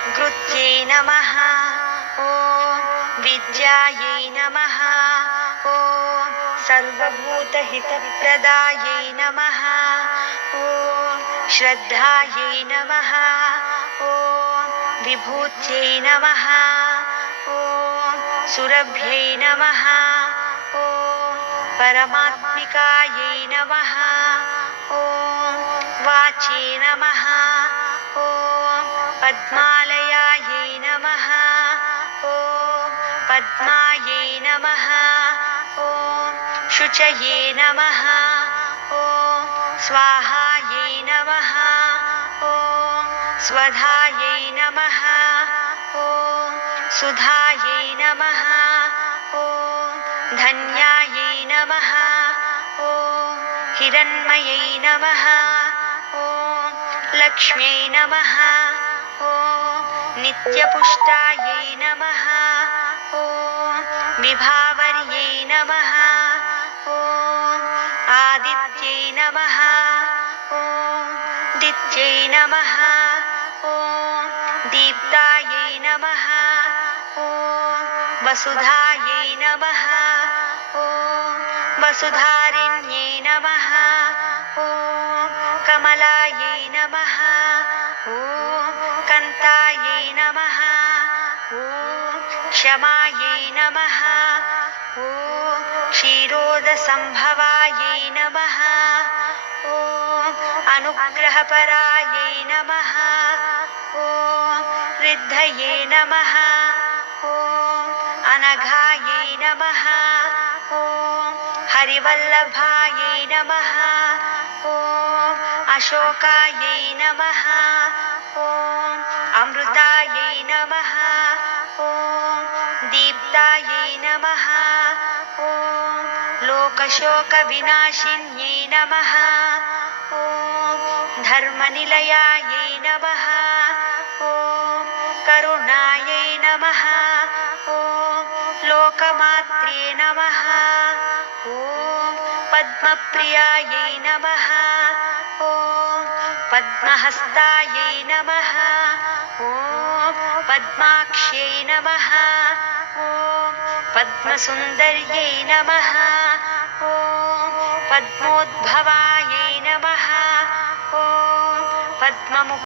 विघ्नविकृत्यै नमः। ॐ विद्यायै नमः। ॐ सर्वभूतहितप्रदायै नमः। ॐ श्रद्धायै नमः। ॐ विभूत्यै नमः। ॐ सुरभ्यै नमः। ॐ परमात्मिकायै नमः। ॐ वाचे नमः। ॐ पद्मालयायै नमः। ॐ पद्मायै नमः। ॐ शुचये नमः। ॐ स्वाहायै नमः। ॐ स्वधायै नमः। ॐ सुधायै नमः। ॐ धन्यायै नमः। ॐ हिरण्मयै नमः। ॐ लक्ष्म्यै नमः। ॐ नित्यपुष्टायै नमः। ॐ विभावर्यै नमः। ॐ आदित्यै नमः। ॐ दित्यै नमः। ॐ दीप्तायै नमः। ॐ वसुधायै नमः। ॐ वसुधारिण्यै नमः। ॐ कमलायै नमः। ॐ कान्तायै नमः। ॐ क्षमायै नमः। ॐ क्षीरोदसम्भवायै नमः। ॐ अनुग्रहपरायै नमः। ॐ ऋद्धये नमः। ॐ अनघायै नमः। ॐ हरिवल्लभायै नमः। ॐ अशोकायै नमः। ॐ अमृतायै नमः। ॐ दीप्तायै नमः। ॐ लोकशोकविनाशिन्यै नमः। ॐ धर्मनिलयायै नमः। ॐ करुणायै नमः। ॐ लोकमात्रे नमः। ॐ पद्मप्रियायै नमः। ॐ पद्महस्तायै नमः। ॐ पद्माक्ष्यै नमः। ॐ पद्मसुन्दर्यै नमः। ॐ पद्मोद्भवायै नमः। ॐ पद्ममुख